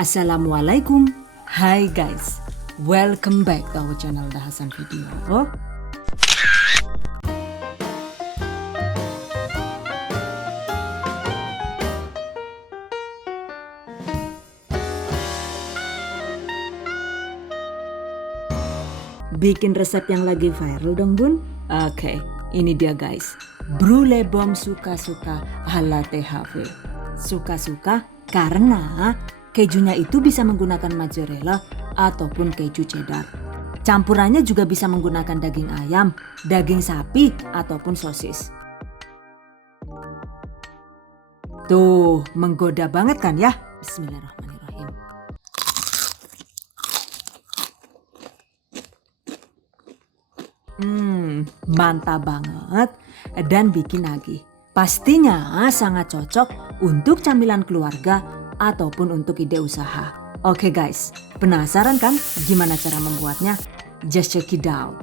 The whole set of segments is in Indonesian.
Assalamualaikum. Hai guys, welcome back to our channel Dahasan Video. Bikin resep yang lagi viral dong bun. Oke, ini dia guys. Brulee Bomb suka-suka ala THV. Suka-suka karena kejunya itu bisa menggunakan mozzarella ataupun keju cheddar. Campurannya juga bisa menggunakan daging ayam, daging sapi ataupun sosis. Tuh, menggoda banget kan ya? Bismillahirrahmanirrahim. Mantap banget dan bikin nagih. Pastinya sangat cocok untuk camilan keluarga ataupun untuk ide usaha. Oke guys, penasaran kan gimana cara membuatnya? Just check it out.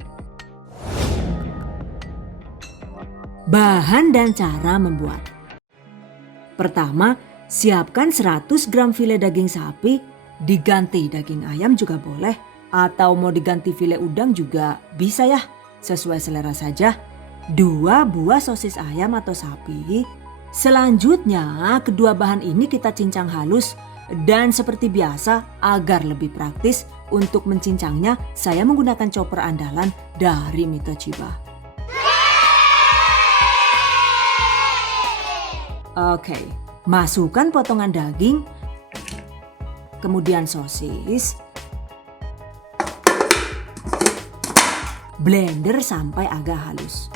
Bahan dan cara membuat. Pertama, siapkan 100 gram file daging sapi, diganti daging ayam juga boleh, atau mau diganti file udang juga bisa ya, sesuai selera saja. 2 buah sosis ayam atau sapi. Selanjutnya, kedua bahan ini kita cincang halus dan seperti biasa agar lebih praktis untuk mencincangnya saya menggunakan chopper andalan dari Mito Chiba. Oke, masukkan potongan daging, kemudian sosis, blender sampai agak halus.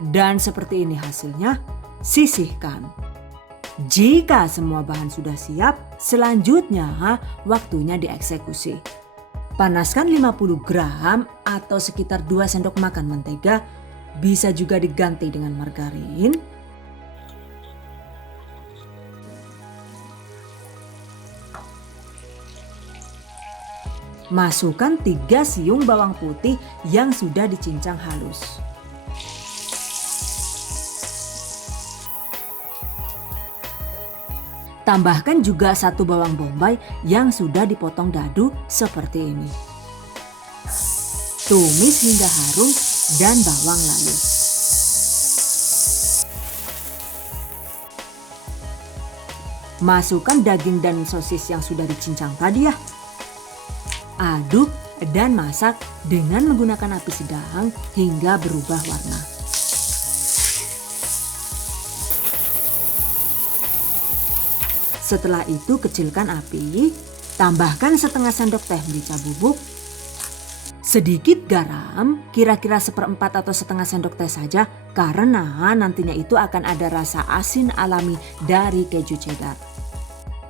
Dan seperti ini hasilnya, sisihkan. Jika semua bahan sudah siap, selanjutnya waktunya dieksekusi. Panaskan 50 gram atau sekitar 2 sendok makan mentega, bisa juga diganti dengan margarin. Masukkan 3 siung bawang putih yang sudah dicincang halus. Tambahkan juga 1 bawang bombay yang sudah dipotong dadu seperti ini. Tumis hingga harum dan bawang lalu. Masukkan daging dan sosis yang sudah dicincang tadi ya. Aduk dan masak dengan menggunakan api sedang hingga berubah warna. Setelah itu kecilkan api, tambahkan setengah sendok teh merica bubuk, sedikit garam, kira-kira 1/4 atau setengah sendok teh saja karena nantinya itu akan ada rasa asin alami dari keju cheddar.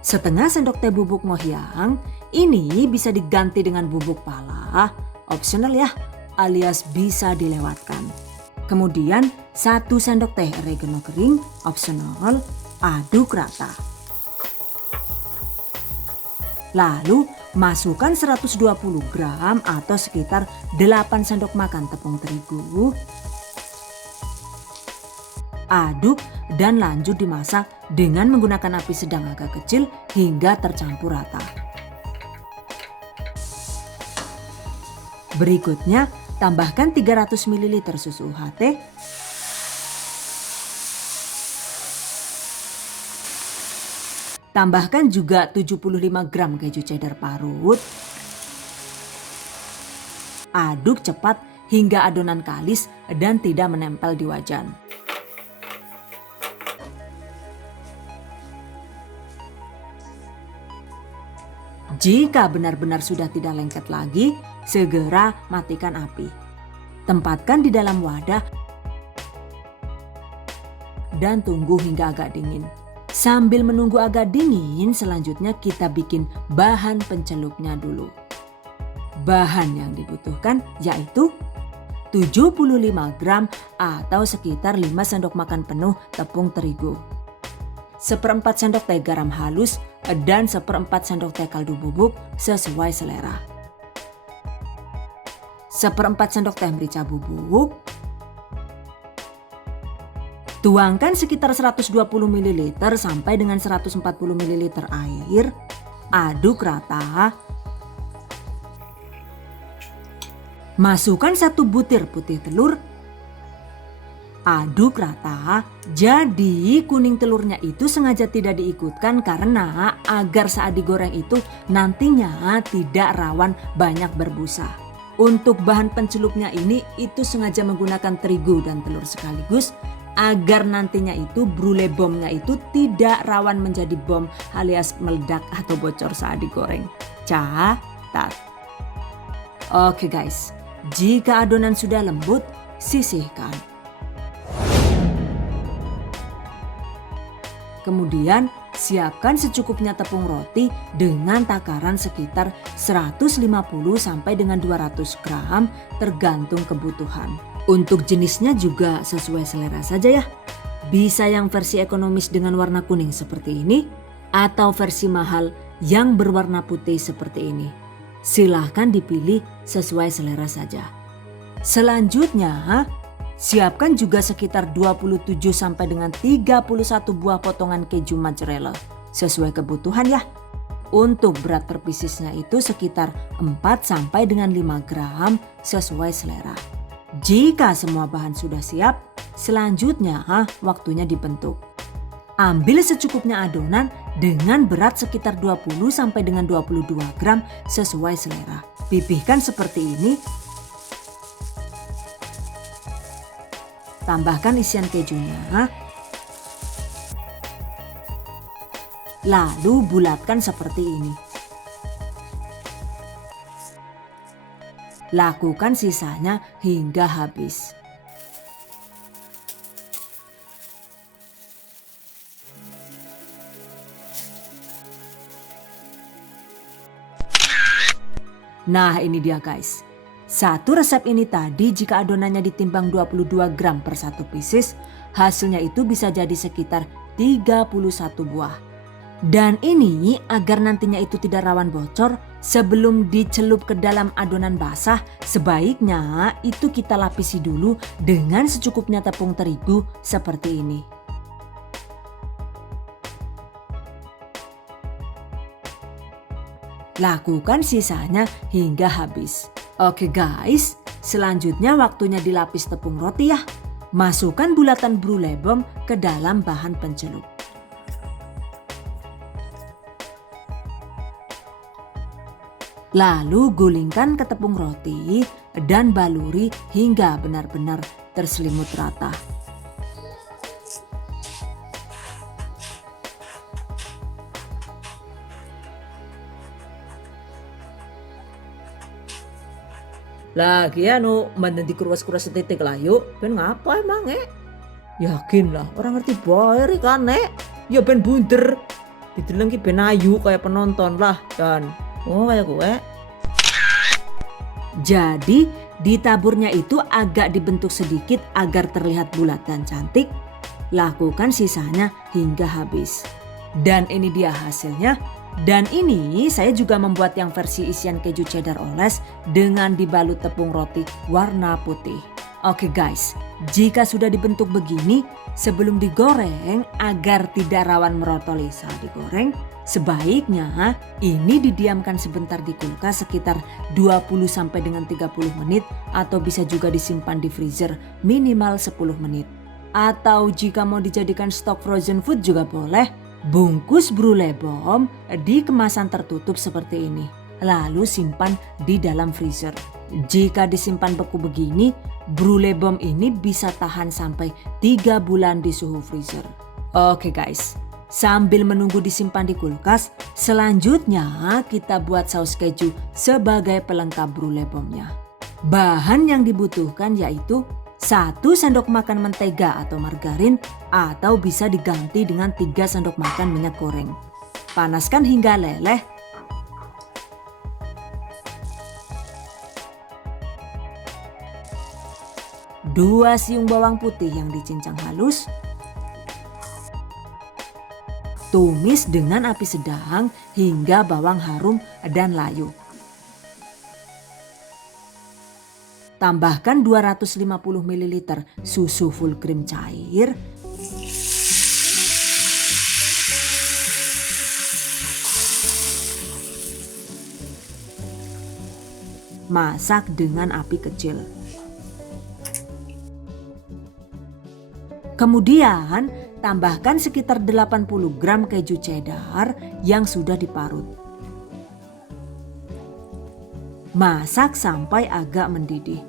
Setengah sendok teh bubuk mohyang, ini bisa diganti dengan bubuk pala, optional ya, alias bisa dilewatkan. Kemudian 1 sendok teh oregano kering, optional, aduk rata. Lalu masukkan 120 gram atau sekitar 8 sendok makan tepung terigu. Aduk dan lanjut dimasak dengan menggunakan api sedang agak kecil hingga tercampur rata. Berikutnya, tambahkan 300 ml susu UHT, tambahkan juga 75 gram keju cheddar parut. Aduk cepat hingga adonan kalis dan tidak menempel di wajan. Jika benar-benar sudah tidak lengket lagi, segera matikan api. Tempatkan di dalam wadah dan tunggu hingga agak dingin. Sambil menunggu agak dingin, selanjutnya kita bikin bahan pencelupnya dulu. Bahan yang dibutuhkan yaitu 75 gram atau sekitar 5 sendok makan penuh tepung terigu, 1/4 sendok teh garam halus dan 1/4 sendok teh kaldu bubuk sesuai selera. 1/4 sendok teh merica bubuk, Tuangkan sekitar 120 ml sampai dengan 140 ml air. Aduk rata. Masukkan 1 butir putih telur. Aduk rata. Jadi kuning telurnya itu sengaja tidak diikutkan karena agar saat digoreng itu nantinya tidak rawan banyak berbusa. Untuk bahan pencelupnya ini itu sengaja menggunakan terigu dan telur sekaligus agar nantinya itu brulee bomnya itu tidak rawan menjadi bom alias meledak atau bocor saat digoreng. Catat. Oke guys, jika adonan sudah lembut, sisihkan. Kemudian siapkan secukupnya tepung roti dengan takaran sekitar 150 sampai dengan 200 gram tergantung kebutuhan. Untuk jenisnya juga sesuai selera saja ya. Bisa yang versi ekonomis dengan warna kuning seperti ini atau versi mahal yang berwarna putih seperti ini. Silahkan dipilih sesuai selera saja. Selanjutnya, siapkan juga sekitar 27 sampai dengan 31 buah potongan keju mozzarella sesuai kebutuhan ya. Untuk berat per piecesnya itu sekitar 4 sampai dengan 5 gram sesuai selera. Jika semua bahan sudah siap, selanjutnya waktunya dibentuk. Ambil secukupnya adonan dengan berat sekitar 20 sampai dengan 22 gram sesuai selera. Pipihkan seperti ini. Tambahkan isian kejunya. Lalu bulatkan seperti ini. Lakukan sisanya hingga habis. Nah ini dia guys. Satu resep ini tadi jika adonannya ditimbang 22 gram per 1 pieces, hasilnya itu bisa jadi sekitar 31 buah. Dan ini agar nantinya itu tidak rawan bocor, sebelum dicelup ke dalam adonan basah, sebaiknya itu kita lapisi dulu dengan secukupnya tepung terigu seperti ini. Lakukan sisanya hingga habis. Oke guys, selanjutnya waktunya dilapis tepung roti ya. Masukkan bulatan brulee bomb ke dalam bahan pencelup. Lalu gulingkan ke tepung roti dan baluri hingga benar-benar terselimut rata. Lagi anu manden dikuras-kuras setitik lah yuk. Ben ngapa emang Yakin lah orang ngerti bayar kan Ya ben bunder. Dideleng ki ben ayu kayak penonton lah dan kayak gue. Jadi ditaburnya itu agak dibentuk sedikit agar terlihat bulat dan cantik. Lakukan sisanya hingga habis. Dan ini dia hasilnya. Dan ini saya juga membuat yang versi isian keju cheddar oles dengan dibalut tepung roti warna putih. Oke guys, jika sudah dibentuk begini, sebelum digoreng agar tidak rawan merotoli saat digoreng, sebaiknya ini didiamkan sebentar di kulkas sekitar 20 sampai dengan 30 menit atau bisa juga disimpan di freezer minimal 10 menit. Atau jika mau dijadikan stok frozen food juga boleh. Bungkus brulee bomb di kemasan tertutup seperti ini. Lalu simpan di dalam freezer. Jika disimpan beku begini, brulee bomb ini bisa tahan sampai 3 bulan di suhu freezer. Oke guys, sambil menunggu disimpan di kulkas, selanjutnya kita buat saus keju sebagai pelengkap brulee bombnya. Bahan yang dibutuhkan yaitu 1 sendok makan mentega atau margarin atau bisa diganti dengan 3 sendok makan minyak goreng. Panaskan hingga leleh. Dua siung bawang putih yang dicincang halus. Tumis dengan api sedang hingga bawang harum dan layu. Tambahkan 250 ml susu full cream cair. masak dengan api kecil. Kemudian tambahkan sekitar 80 gram keju cheddar yang sudah diparut. Masak sampai agak mendidih.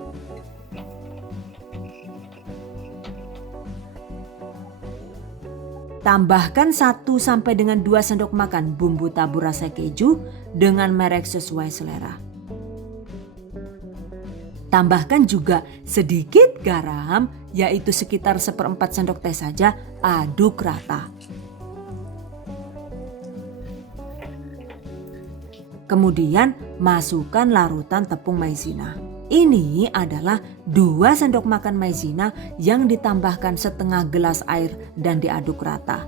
Tambahkan 1 sampai dengan 2 sendok makan bumbu tabur rasa keju dengan merek sesuai selera. Tambahkan juga sedikit garam, yaitu sekitar 1/4 sendok teh saja, aduk rata. Kemudian masukkan larutan tepung maizena. Ini adalah 2 sendok makan maizena yang ditambahkan setengah gelas air dan diaduk rata.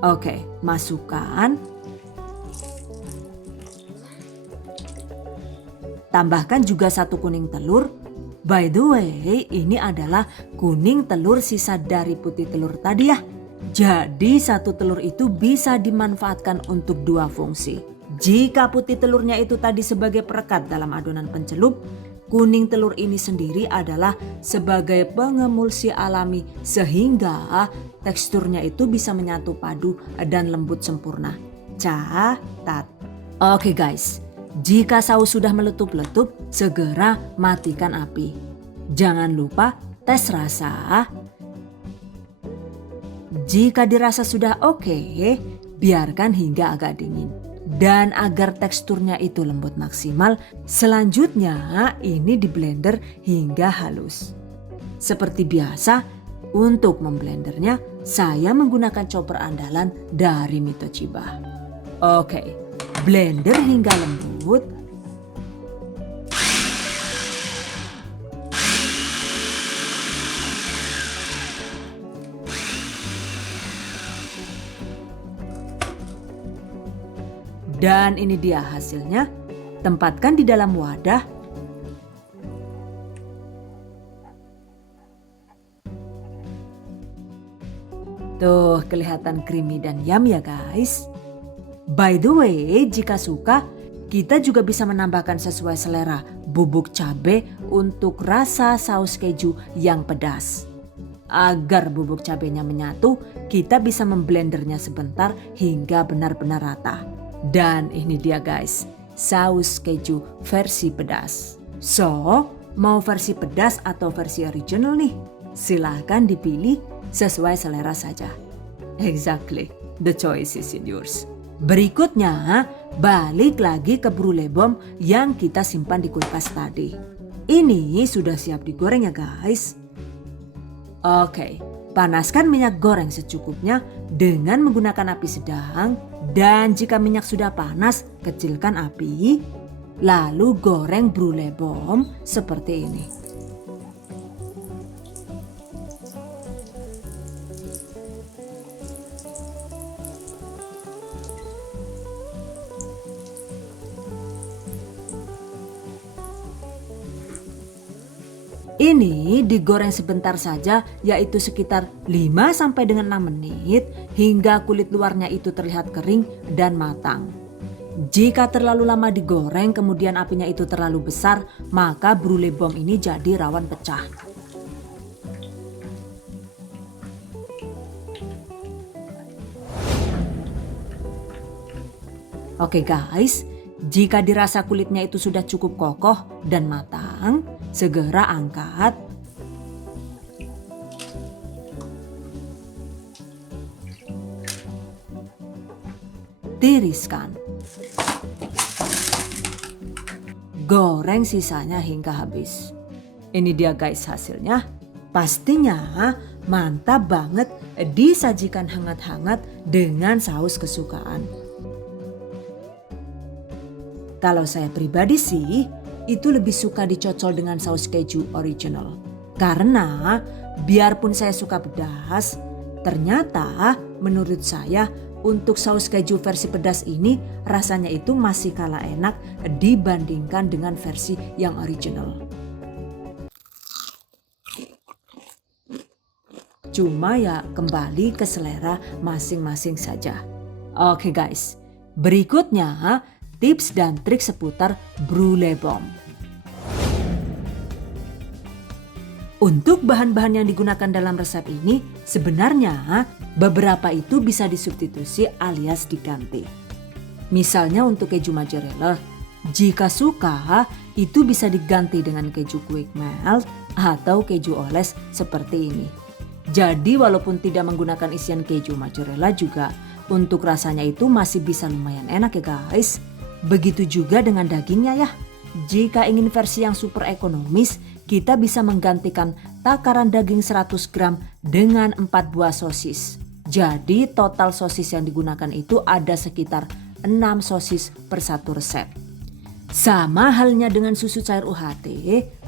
Oke, masukkan. Tambahkan juga 1 kuning telur. By the way, ini adalah kuning telur sisa dari putih telur tadi ya. Jadi 1 telur itu bisa dimanfaatkan untuk 2 fungsi. Jika putih telurnya itu tadi sebagai perekat dalam adonan pencelup, kuning telur ini sendiri adalah sebagai pengemulsi alami sehingga teksturnya itu bisa menyatu padu dan lembut sempurna. Catat. Oke guys. Jika saus sudah meletup-letup, segera matikan api. Jangan lupa tes rasa. Jika dirasa sudah oke, biarkan hingga agak dingin. Dan agar teksturnya itu lembut maksimal, selanjutnya ini di blender hingga halus. Seperti biasa, untuk memblendernya saya menggunakan chopper andalan dari Mitochiba. Oke. Blender hingga lembut. Dan ini dia hasilnya. Tempatkan di dalam wadah. Tuh, kelihatan creamy dan yummy ya guys. By the way, jika suka, kita juga bisa menambahkan sesuai selera bubuk cabai untuk rasa saus keju yang pedas. Agar bubuk cabenya menyatu, kita bisa memblendernya sebentar hingga benar-benar rata. Dan ini dia guys, saus keju versi pedas. So, mau versi pedas atau versi original nih? Silahkan dipilih sesuai selera saja. Exactly, the choice is in yours. Berikutnya, balik lagi ke brulee bomb yang kita simpan di kulkas tadi. Ini sudah siap digoreng ya guys. Oke, panaskan minyak goreng secukupnya dengan menggunakan api sedang. Dan jika minyak sudah panas, kecilkan api. Lalu goreng brulee bomb seperti ini. Ini digoreng sebentar saja, yaitu sekitar 5 sampai dengan 6 menit hingga kulit luarnya itu terlihat kering dan matang. Jika terlalu lama digoreng kemudian apinya itu terlalu besar, maka brulee bomb ini jadi rawan pecah. Oke guys, jika dirasa kulitnya itu sudah cukup kokoh dan matang, segera angkat. Tiriskan. Goreng sisanya hingga habis. Ini dia guys hasilnya. Pastinya mantap banget disajikan hangat-hangat dengan saus kesukaan. Kalau saya pribadi sih, itu lebih suka dicocol dengan saus keju original. Karena biarpun saya suka pedas, ternyata menurut saya untuk saus keju versi pedas ini rasanya itu masih kalah enak dibandingkan dengan versi yang original. Cuma ya kembali ke selera masing-masing saja. Oke guys. Berikutnya, tips dan trik seputar brulee bomb. Untuk bahan-bahan yang digunakan dalam resep ini, sebenarnya beberapa itu bisa disubstitusi alias diganti. Misalnya untuk keju mozzarella, jika suka itu bisa diganti dengan keju quick melt atau keju oles seperti ini. Jadi walaupun tidak menggunakan isian keju mozzarella juga, untuk rasanya itu masih bisa lumayan enak ya guys. Begitu juga dengan dagingnya ya. Jika ingin versi yang super ekonomis, kita bisa menggantikan takaran daging 100 gram dengan 4 buah sosis. Jadi total sosis yang digunakan itu ada sekitar 6 sosis per satu resep. Sama halnya dengan susu cair UHT,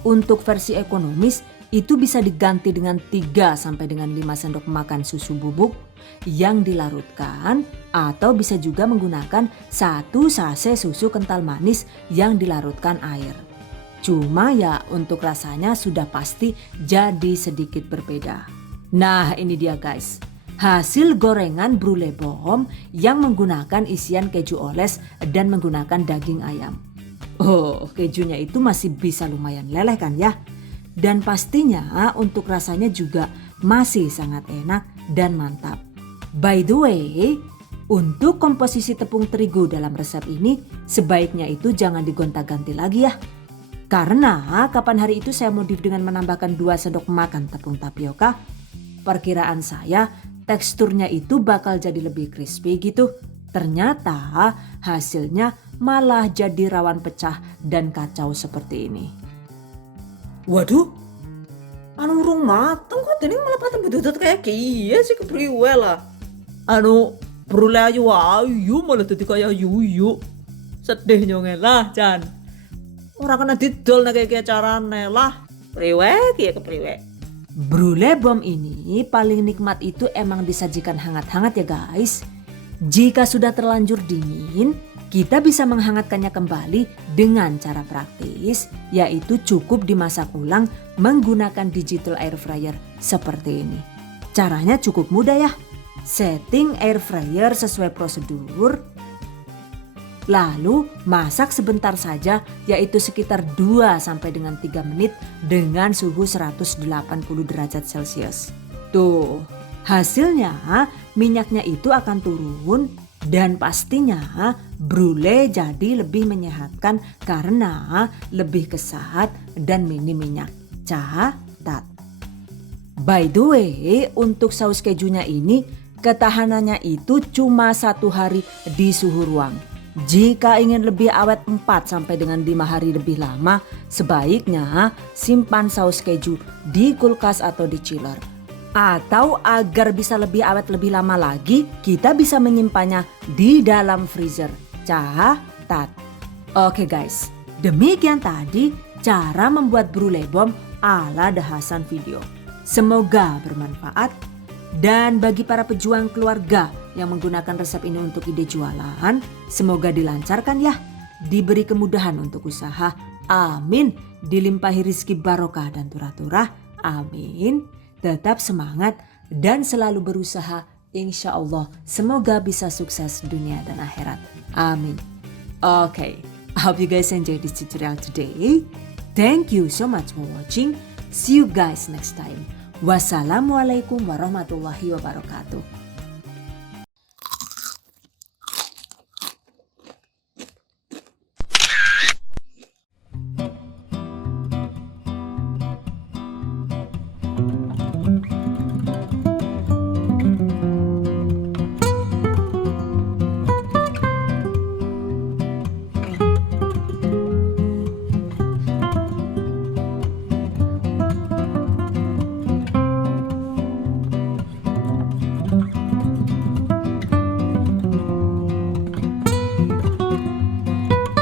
untuk versi ekonomis itu bisa diganti dengan 3 sampai dengan 5 sendok makan susu bubuk yang dilarutkan, atau bisa juga menggunakan 1 sachet susu kental manis yang dilarutkan air. Cuma ya untuk rasanya sudah pasti jadi sedikit berbeda. Nah ini dia guys, hasil gorengan brulee bomb yang menggunakan isian keju oles dan menggunakan daging ayam. Oh, kejunya itu masih bisa lumayan leleh kan ya? Dan pastinya untuk rasanya juga masih sangat enak dan mantap. By the way, untuk komposisi tepung terigu dalam resep ini sebaiknya itu jangan digonta-ganti lagi ya. Karena kapan hari itu saya modif dengan menambahkan 2 sendok makan tepung tapioka, perkiraan saya teksturnya itu bakal jadi lebih crispy gitu. Ternyata hasilnya malah jadi rawan pecah dan kacau seperti ini. Waduh, anu urung mateng kok ini malah pateng bedudut kayak kia sih kepriwe lah. Anu brulee ayu malah dadi kayak yuyu. Sedih nyonge lah Jan. Ora kena didol nek kayak carane lah. Priwe ki ya kepriwe. Brulee bomb ini paling nikmat itu emang disajikan hangat-hangat ya guys. Jika sudah terlanjur dingin, kita bisa menghangatkannya kembali dengan cara praktis, yaitu cukup dimasak ulang menggunakan digital air fryer seperti ini. Caranya cukup mudah ya. Setting air fryer sesuai prosedur. Lalu masak sebentar saja, yaitu sekitar 2 sampai dengan 3 menit dengan suhu 180 derajat Celcius. Tuh, hasilnya minyaknya itu akan turun dan pastinya brulee jadi lebih menyehatkan karena lebih kesat dan minim minyak. Catat. By the way, untuk saus kejunya ini ketahanannya itu cuma 1 hari di suhu ruang. Jika ingin lebih awet 4 sampai dengan 5 hari lebih lama, sebaiknya simpan saus keju di kulkas atau di chiller. Atau agar bisa lebih awet lebih lama lagi, kita bisa menyimpannya di dalam freezer. Catat. Oke guys, demikian tadi cara membuat brulee bomb ala The Hasan video. Semoga bermanfaat. Dan bagi para pejuang keluarga yang menggunakan resep ini untuk ide jualan, semoga dilancarkan ya. Diberi kemudahan untuk usaha. Amin. Dilimpahi rizki barokah dan turah-turah. Amin. Tetap semangat dan selalu berusaha. Insya Allah semoga bisa sukses dunia dan akhirat. Amin. Okay, I hope you guys enjoyed this tutorial today. Thank you so much for watching. See you guys next time. Wassalamualaikum warahmatullahi wabarakatuh.